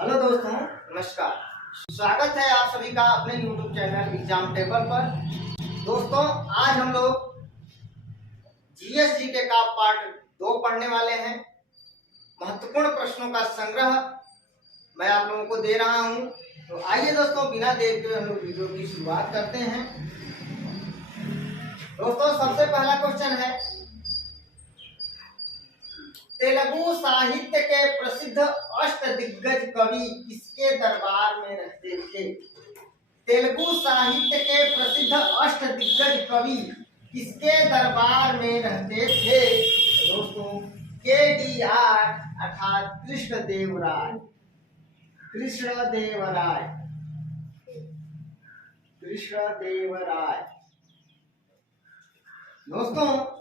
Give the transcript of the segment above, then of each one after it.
Hello दोस्तों, नमस्कार। स्वागत है आप सभी का अपने YouTube चैनल एग्जाम टेबल पर। दोस्तों, आज हम लोग जीएस जीके का पार्ट 2 पढ़ने वाले हैं। महत्वपूर्ण प्रश्नों का संग्रह मैं आप लोगों को दे रहा हूं। तो आइए दोस्तों, बिना देर के हम लोग वीडियो की शुरुआत करते हैं। दोस्तों, सबसे पहला क्वेश्चन है, तेलुगु साहित्य के प्रसिद्ध अष्टदिग्गज कवि किसके दरबार में रहते थे? तेलुगु साहित्य के प्रसिद्ध अष्टदिग्गज कवि किसके दरबार में रहते थे? दोस्तों, KDR अर्थात कृष्णदेवराय। कृष्णदेवराय कृष्णदेवराय दोस्तों,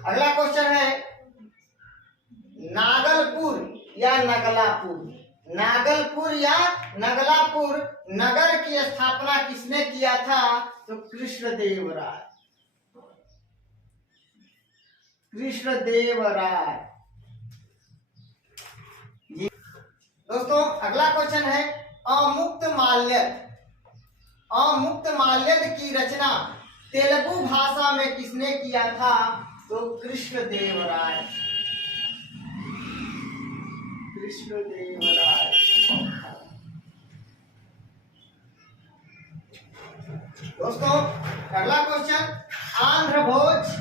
अगला क्वेश्चन है, नागलपुर या नगलापुर, नागलपुर या नगलापुर नगर की स्थापना किसने किया था? तो कृष्णदेवराय। कृष्णदेवराय। दोस्तों, अगला क्वेश्चन है, अमुक्तमाल्यद। अमुक्तमाल्यद की रचना तेलुगु भाषा में किसने किया था? तो कृष्णदेवराय। कृष्णदेवराय। दोस्तों, अगला क्वेश्चन, आंध्र भोज,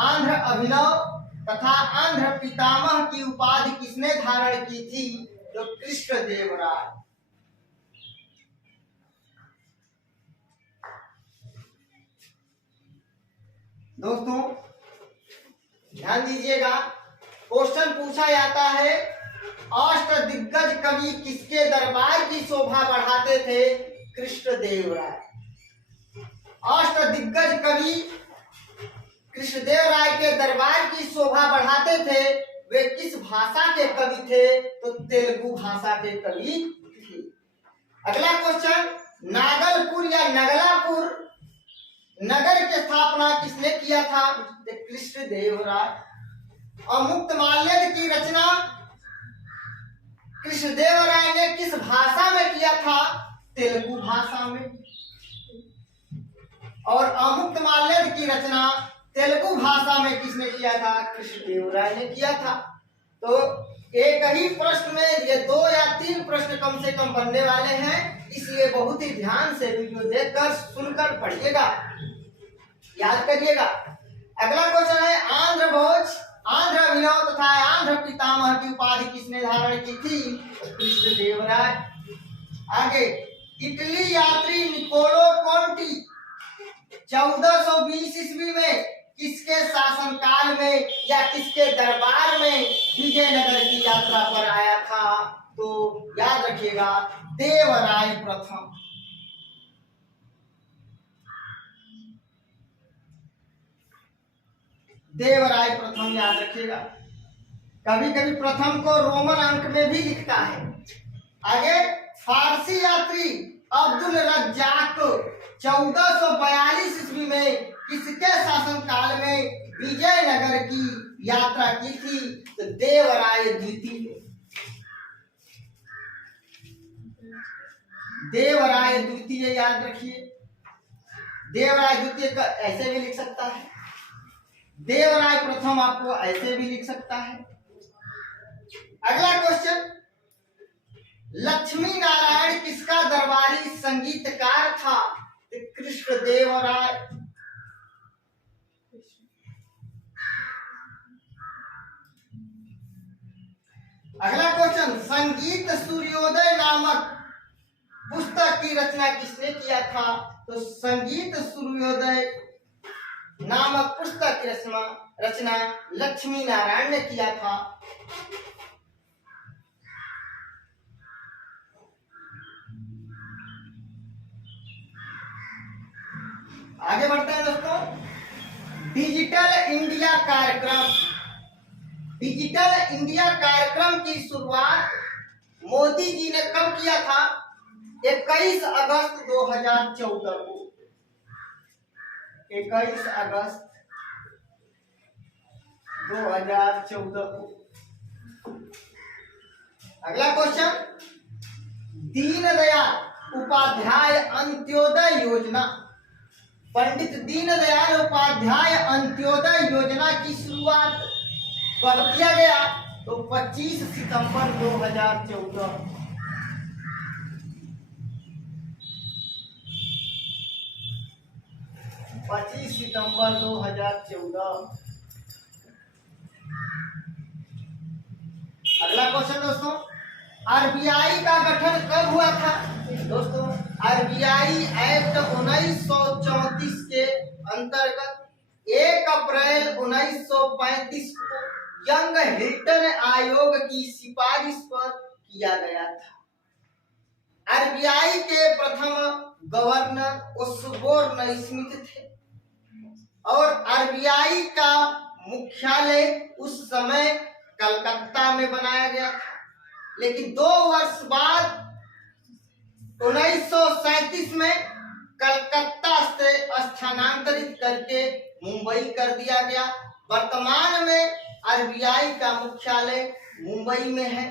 आंध्र अभिनव तथा आंध्र पितामह की उपाधि किसने धारण की थी? तो कृष्णदेवराय। दोस्तों, ध्यान दीजिएगा, क्वेश्चन पूछा जाता है, अष्टदिग्गज कवि किसके दरबार की शोभा बढ़ाते थे? कृष्णदेवराय। अष्टदिग्गज कवि कृष्णदेवराय के दरबार की शोभा बढ़ाते थे। वे किस भाषा के कवि थे? तो तेलुगु भाषा के कवि थे। अगला क्वेश्चन, नागलपुर या नगलापुर नगर की स्थापना किसने किया था? कृष्णदेवराय। अमुक्तमाल्यद की रचना कृष्णदेवराय ने किस भाषा में किया था? तेलुगु भाषा में। और अमुक्तमाल्यद की रचना तेलुगु भाषा में किसने किया था? कृष्णदेवराय ने किया था। तो एक ही प्रश्न में ये 2 या 3 प्रश्न कम से कम बनने वाले हैं, इसलिए बहुत ही ध्यान से वीडियो देखकर सुनकर पढ़िएगा, याद करिएगा। अगला क्वेश्चन है, आंध्र भोज, आंध्र अभिनव तथा आंध्र पितामह की उपाधि किसने धारण की थी? कृष्णदेवराय। आगे, इटली यात्री निकोलो कोंटी 1420 ईस्वी में किसके शासनकाल में या किसके दरबार में विजयनगर की यात्रा पर आया था? तो याद रखिएगा, देवराय प्रथम। देवराय प्रथम याद रखिएगा। कभी कभी प्रथम को रोमन अंक में भी लिखता है। आगे, फारसी यात्री अब्दुल रज्जाक 1442 ईस्वी में किसके शासनकाल में विजयनगर की यात्रा की थी? तो देवराय द्वितीय। देवराय द्वितीय याद रखिए। देवराय द्वितीय का ऐसे भी लिख सकता है, देवराय प्रथम आपको ऐसे भी लिख सकता है। अगला क्वेश्चन, लक्ष्मी नारायण किसका दरबारी संगीतकार था? कृष्णदेवराय। अगला क्वेश्चन, संगीत सूर्योदय नामक पुस्तक की रचना किसने किया था? तो संगीत सूर्योदय नामक पुस्तक की रचना लक्ष्मी नारायण ने किया था। आगे बढ़ते हैं दोस्तों, डिजिटल इंडिया कार्यक्रम। डिजिटल इंडिया कार्यक्रम की शुरुआत मोदी जी ने कब किया था? 21 अगस्त 2014 को। 21 अगस्त 2014 को। अगला क्वेश्चन, दीनदयाल उपाध्याय अंत्योदय योजना, पंडित दीनदयाल उपाध्याय अंत्योदय योजना की शुरुआत कब किया गया? तो 25 सितंबर 2014। 25 सितंबर 2014। अगला क्वेश्चन दोस्तों, आरबीआई का गठन कब हुआ था? दोस्तों आरबीआई एक्ट 1934 के अंतर्गत 1 अप्रैल 1935 को यंग हिल्टन आयोग की सिफारिश पर किया गया था। आरबीआई के प्रथम गवर्नर ओस्बोर्न स्मिथ थे और आरबीआई का मुख्यालय उस समय कलकत्ता में बनाया गया था, लेकिन 2 वर्ष बाद 1937 में कलकत्ता से स्थानांतरित करके मुंबई कर दिया गया। वर्तमान में आरबीआई का मुख्यालय मुंबई में है।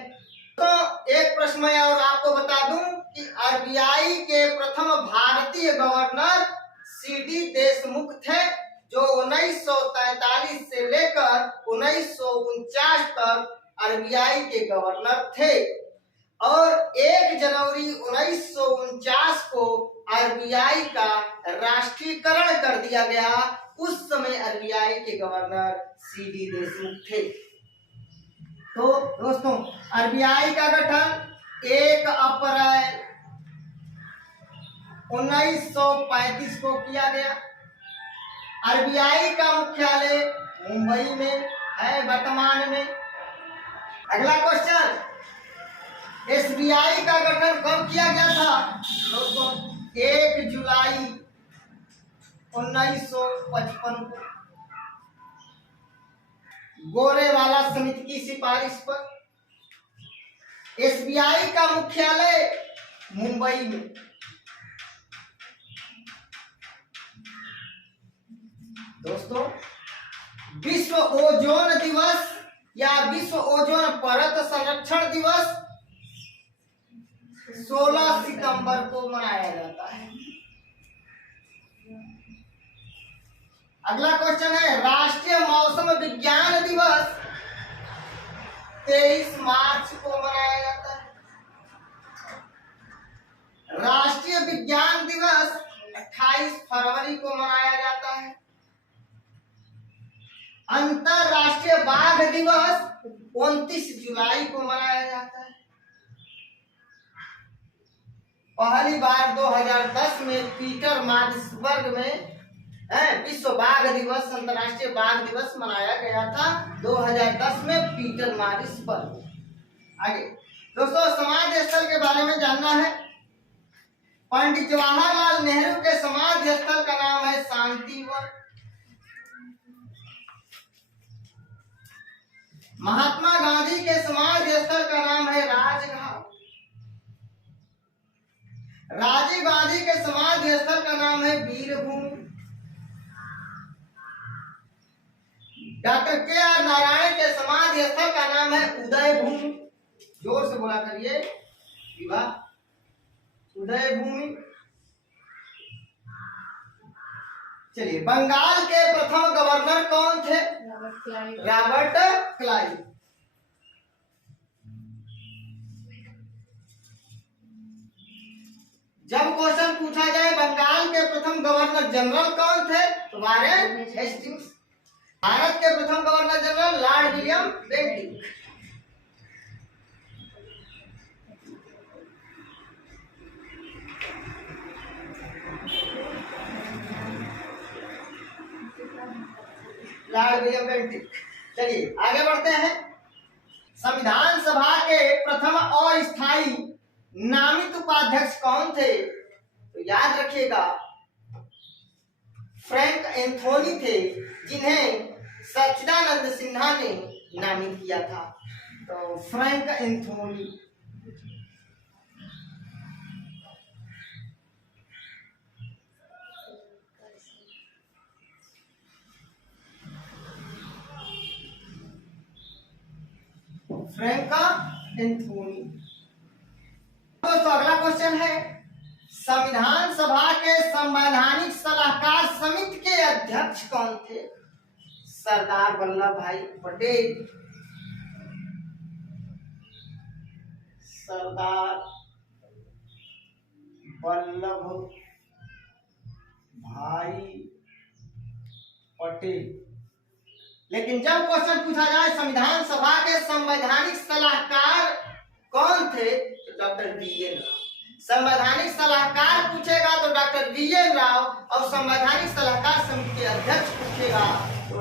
तो एक प्रश्न मैं और आपको बता दूं कि आरबीआई के प्रथम भारतीय गवर्नर सीडी देशमुख थे, जो 1943 से लेकर 1949 तक आरबीआई के गवर्नर थे और 1 जनवरी 1949 को आरबीआई का राष्ट्रीयकरण कर दिया गया। उस समय आरबीआई के गवर्नर सीडी देशमुख थे। तो दोस्तों आरबीआई का गठन 1 अप्रैल 1935 को किया गया। आरबीआई का मुख्यालय मुंबई में है वर्तमान में। अगला क्वेश्चन, एसबीआई का गठन कब किया गया था? दोस्तों 1 जुलाई 1955 को गोरेवाला समिति की सिफारिश पर। एसबीआई का मुख्यालय मुंबई में। दोस्तों विश्व ओजोन दिवस या विश्व ओजोन परत संरक्षण दिवस 16 सितंबर को मनाया जाता है। अगला क्वेश्चन है, राष्ट्रीय मौसम विज्ञान दिवस 23 मार्च को मनाया जाता है। राष्ट्रीय विज्ञान दिवस 28 फरवरी को मनाया जाता है। अंतरराष्ट्रीय बाघ दिवस 29 जुलाई को मनाया जाता है। पहली बार 2010 में पीटर मारिसबर्ग में विश्व बाघ दिवस, अंतरराष्ट्रीय बाघ दिवस मनाया गया था 2010 में पीटर मारिसबर्ग। आगे दोस्तों समाधि स्थल के बारे में जानना है। पंडित जवाहरलाल नेहरू के समाधि स्थल का नाम है शांतिवन। महात्मा गांधी के समाधि स्थल का नाम है राजघाट। राजीव गांधी के समाधि स्थल का नाम है वीरभूमि। डॉक्टर के आर नारायण के समाधि स्थल का नाम है उदय भूमि। जोर से बोला करिए, उदय भूमि। चलिए, बंगाल के प्रथम गवर्नर कौन थे? Robert Clive. जब क्वेश्चन पूछा जाए बंगाल के प्रथम गवर्नर जनरल कौन थे, तो वारेन हेस्टिंग्स। भारत के प्रथम governor general Lord William Bentinck. Lord William Bentinck. चलिए आगे बढ़ते हैं। संविधान सभा के प्रथम अस्थायी नामित उपाध्यक्ष कौन थे? तो याद रखिएगा फ्रैंक एंथोनी थे, जिन्हें सच्चिदानंद सिन्हा ने नामित किया था। तो फ्रैंक एंथोनी। Frank Anthony. दोस्तों अगला क्वेश्चन है, संविधान सभा के संवैधानिक सलाहकार समिति के अध्यक्ष कौन थे? सरदार वल्लभ भाई पटेल। सरदार वल्लभ भाई पटेल। लेकिन जब क्वेश्चन पूछा जाए संविधान सभा के संवैधानिक सलाहकार कौन थे, तो डॉक्टर बी.एन. राव। संवैधानिक सलाहकार पूछेगा तो डॉक्टर बी.एन. राव, और संवैधानिक सलाहकार समिति के अध्यक्ष पूछेगा तो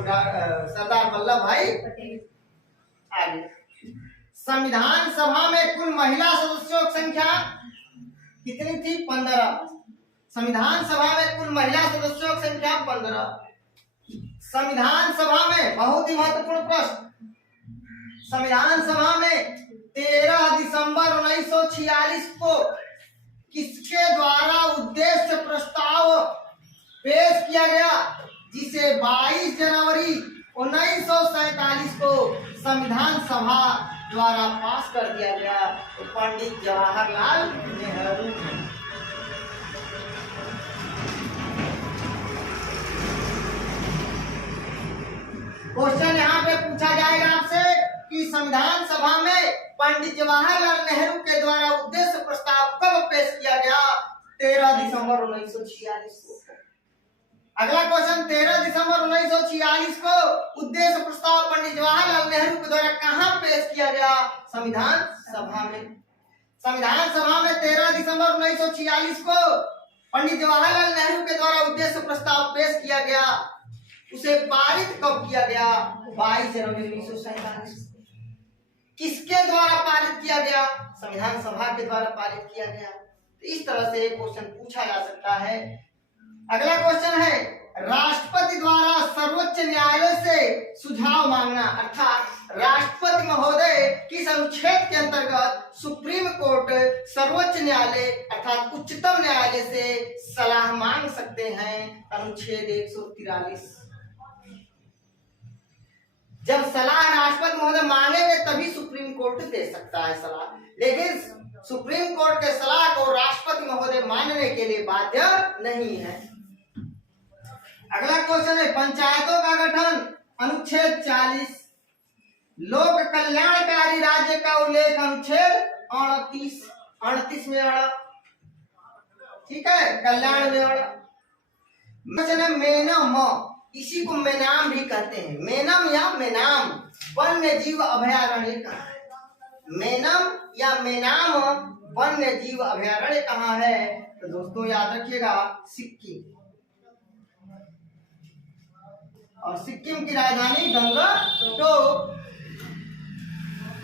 सरदार वल्लभ भाई पटेल। आगे, संविधान सभा में कुल महिला सदस्यों की संख्या कितनी थी? 15। संविधान सभा में कुल महिला सदस्यों की संख्या 15। संविधान सभा में बहुत ही महत्वपूर्ण प्रश्न, संविधान सभा में 13 दिसंबर 1946 को किसके द्वारा उद्देश्य प्रस्ताव पेश किया गया, जिसे 22 जनवरी 1947 को संविधान सभा द्वारा पास कर दिया गया? तो पंडित जवाहरलाल नेहरू। क्वेश्चन यहाँ पे पूछा जाएगा आपसे कि संविधान सभा में पंडित जवाहरलाल नेहरू के द्वारा उद्देश्य प्रस्ताव कब पेश किया गया? 13 दिसंबर 1946 को। अगला क्वेश्चन, 13 दिसंबर 1946 को उद्देश्य प्रस्ताव पंडित जवाहरलाल नेहरू के द्वारा कहाँ पेश किया गया? संविधान सभा में। संविधान सभा में 13 दिसंबर 1946 को पंडित जवाहरलाल नेहरू के द्वारा उद्देश्य प्रस्ताव पेश किया गया। उसे पारित कब किया गया? 22 जनवरी 1947। किसके द्वारा पारित किया गया? संविधान सभा के द्वारा पारित किया गया। तो इस तरह से क्वेश्चन पूछा जा सकता है। अगला क्वेश्चन है, राष्ट्रपति द्वारा सर्वोच्च न्यायालय से सुझाव मांगना, अर्थात राष्ट्रपति महोदय किस अनुच्छेद के अंतर्गत सुप्रीम कोर्ट सर्वोच्च न्यायालय अर्थात उच्चतम न्यायालय से सलाह मांग सकते हैं? अनुच्छेद 143। जब सलाह राष्ट्रपति महोदय मांगेंगे तभी सुप्रीम कोर्ट दे सकता है सलाह, लेकिन सुप्रीम कोर्ट के सलाह को राष्ट्रपति महोदय मानने के लिए बाध्य नहीं है। अगला क्वेश्चन है, पंचायतों का गठन, अनुच्छेद 40। लोक कल्याणकारी राज्य का उल्लेख अनुच्छेद 38 में आड़ा, ठीक है, कल्याण में आड़ा। क्वेश्चन है, मेनम, इसी को मेनाम भी कहते हैं, मेनम या मेनाम वन्य जीव अभयारण्य कहाँ है? मेनम या मेनाम वन्य जीव अभयारण्य कहाँ है? तो दोस्तों याद रखिएगा, सिक्किम। और सिक्किम की राजधानी गंगटोक।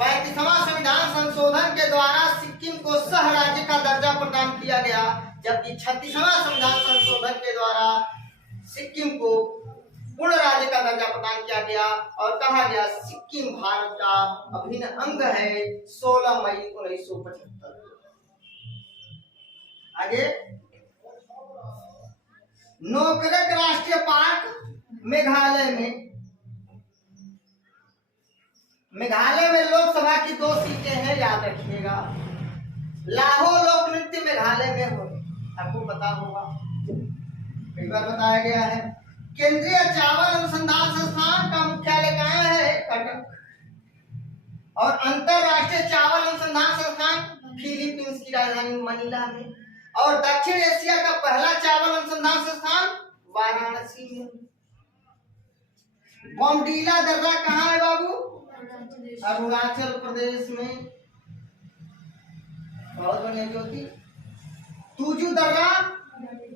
35वां संविधान संशोधन के द्वारा सिक्किम को सह राज्य का दर्जा प्रदान किया गया, जबकि 36वां संविधान संशोधन के द्वारा सिक्किम को पूर्ण राज्य का दर्जा प्रदान किया गया और कहा गया सिक्किम भारत का अभिन्न अंग है 16 मई 1975। आगे, नोकरेक राष्ट्रीय पार्क मेघालय में लोकसभा की 2 सीटें हैं, याद रखिएगा। लाहो लोक नृत्य मेघालय में हो, आपको पता होगा, एक बार बताया गया है। केंद्रीय चावल अनुसंधान संस्थान का मुख्यालय कहाँ है? कटक। और अंतरराष्ट्रीय चावल अनुसंधान संस्थान फिलीपींस की राजधानी मनीला में। और दक्षिण एशिया का पहला चावल अनुसंधान संस्थान वाराणसी में। बमडीला दर्रा कहाँ है बाबू? अरुणाचल प्रदेश में। बहुत बढ़िया ज्योति। तुजू दर्रा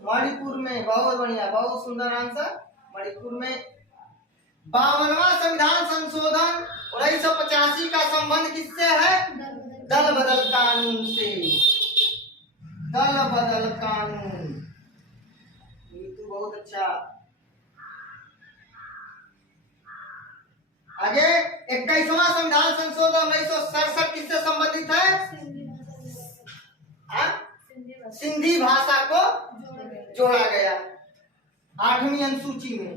मणिपुर में। बहुत बढ़िया, बहुत सुंदर आंसर, मणिपुर में। 52वां संविधान संशोधन 1985 का संबंध किससे है? दल बदल कानून से। दल बदल कानून, नीतू बहुत अच्छा। आगे 21वां संविधान संशोधन 1967 किससे संबंधित है? सिंधी भाषा को जोड़ा गया 8वीं अनुसूची में।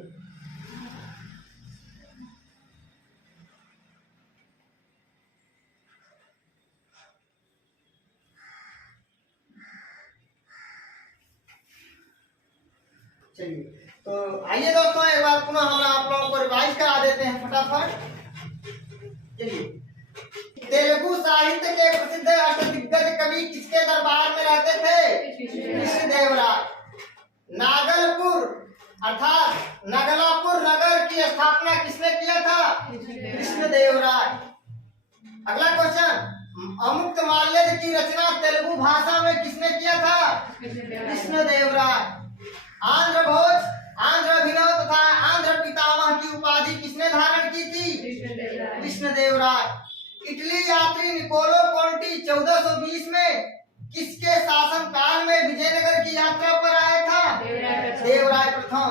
चलिए तो आइए दोस्तों एक बार पुनः हम आप लोगों को रिवाइज करा देते हैं फटाफट। चलिए, तेलुगु साहित्य के प्रसिद्ध अष्टदिग्गज कवि किसके दरबार में रहते थे? कृष्णदेवराय। नागलपुर अर्थात नगलापुर नगर की स्थापना किसने किया था? कृष्णदेवराय। अगला क्वेश्चन, अमुक्तमाल्यद की रचना तेलुगु भाषा में किसने किया था? कृष्णदेवराय। आंध्र भोज, आंध्र अभिनव तथा आंध्र पितामह की उपाधि किसने धारण की थी? कृष्णदेवराय। इटली यात्री निकोलो कोंटी 1420 में किसके शासन काल में विजयनगर की यात्रा पर आया था? देवराय प्रथम।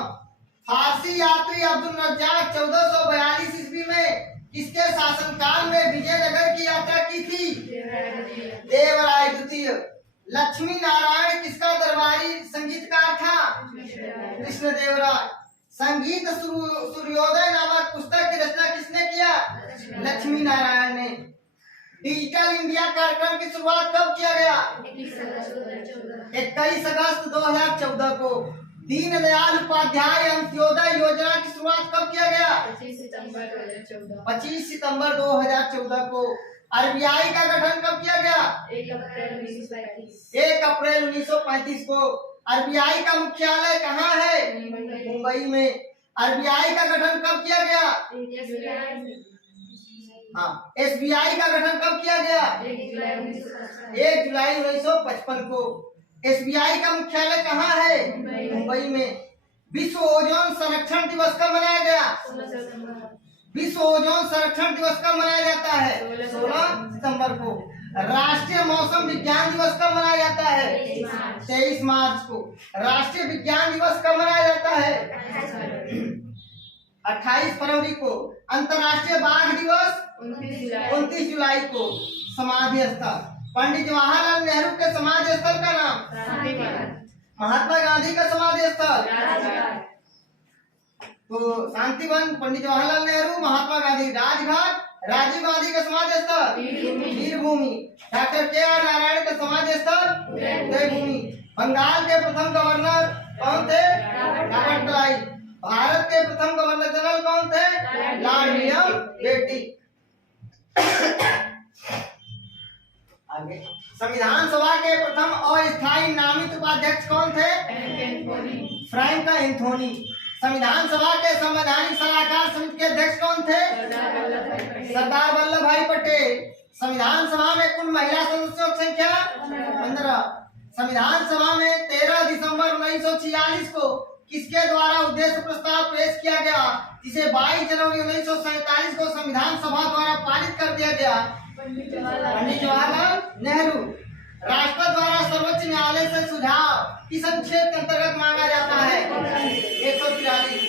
फारसी यात्री अब्दुल रज्जाक 1442 ईस्वी में किसके शासन काल में विजयनगर की यात्रा की थी? देवराय द्वितीय। लक्ष्मी नारायण किसका दरबारी संगीतकार था? कृष्णदेवराय। संगीत सूर्योदय नामक पुस्तक की रचना किसने किया? लक्ष्मी नारायण ने। डिजिटल इंडिया कार्यक्रम की शुरुआत कब किया गया? 21 अगस्त 2014 को। दीनदयाल उपाध्याय अंत्योदय योजना की शुरुआत कब किया गया? 25 सितंबर 2014 को। आरबीआई का गठन कब किया गया? 1 अप्रैल 1935 को। आरबीआई का मुख्यालय कहाँ है? मुंबई में। आरबीआई का गठन कब किया गया? हाँ, एसबीआई का गठन कब किया गया? 1 जुलाई 1955 को। एसबीआई का मुख्यालय कहाँ है? मुंबई में। विश्व ओजोन संरक्षण दिवस कब मनाया गया? विश्व ओजोन संरक्षण दिवस कब मनाया जाता है? 16 सितंबर को। राष्ट्रीय मौसम विज्ञान दिवस कब मनाया जाता है? 23 मार्च को। राष्ट्रीय विज्ञान दिवस कब मनाया जाता है? 28 फरवरी को। अंतर्राष्ट्रीय बाघ दिवस 29 जुलाई को। समाधि स्थल, पंडित जवाहरलाल नेहरू के समाधि स्थल का नाम? महात्मा गांधी का समाधि स्थल? तो शांतिवन, पंडित जवाहरलाल नेहरू, महात्मा गांधी। राजघाट, राजीव गांधी का समाधि स्थल? वीरभूमि। Doctor KR. नारायण का समाधि स्थल? उदयभूमि। बंगाल के प्रथम गवर्नर कौन थे? Robert Clive. भारत के प्रथम गवर्नर जनरल कौन थे? Lord William Bentinck. आगे, संविधान सभा के प्रथम अस्थायी नामित उपाध्यक्ष कौन थे? Frank Anthony. संविधान सभा के संवैधानिक सलाहकार समिति के अध्यक्ष कौन थे? सरदार वल्लभ भाई पटेल। संविधान सभा में कुल महिला सदस्यों की संख्या 15। संविधान सभा में 13 दिसंबर 1946 को किसके द्वारा उद्देश्य प्रस्ताव पेश किया गया, जिसे 22 जनवरी 1947 को संविधान सभा द्वारा पारित कर दिया गया? पंडित जवाहरलाल नेहरू। राष्ट्रपति द्वारा सर्वोच्च न्यायालय से सुझाव किस अनुच्छेद के अंतर्गत मांगा जाता है? 143।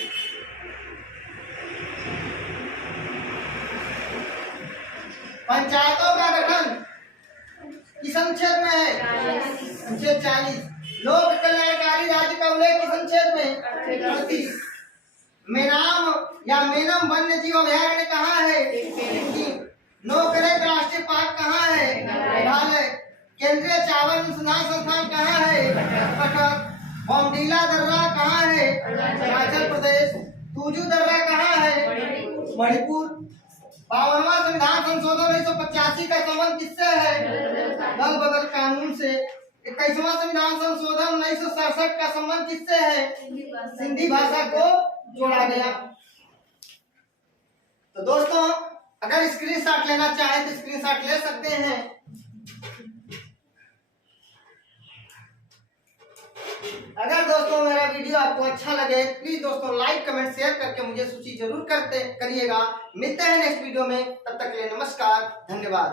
पंचायतों का गठन किस अनुच्छेद में है? अनुच्छेद 40। लोक कल्याणकारी राज्य का उल्लेख किस अनुच्छेद में? 38। मेनाम या मेनम वन्य जीव अभयारण्य कहाँ है? नौकरेक राष्ट्रीय पार्क कहाँ है? मेघालय। केंद्रीय चावल अनुसंधान संस्थान कहाँ है? कटक। बॉमडीला दर्रा कहाँ है? हिमाचल प्रदेश। तुजू दर्रा कहाँ है? मणिपुर। 52वां संविधान संशोधन 1985 का संबंध किससे है? दल बदल कानून से। 21वां संविधान संशोधन 1967 का संबंध किससे है? सिंधी भाषा को जोड़ा गया। तो दोस्तों, अगर स्क्रीनशॉट लेना चाहें तो स्क्रीनशॉट ले सकते हैं। अगर दोस्तों मेरा वीडियो आपको अच्छा लगे प्लीज दोस्तों लाइक कमेंट शेयर करके मुझे सूची जरूर करिएगा। मिलते हैं नेक्स्ट वीडियो में, तब तक के लिए नमस्कार, धन्यवाद।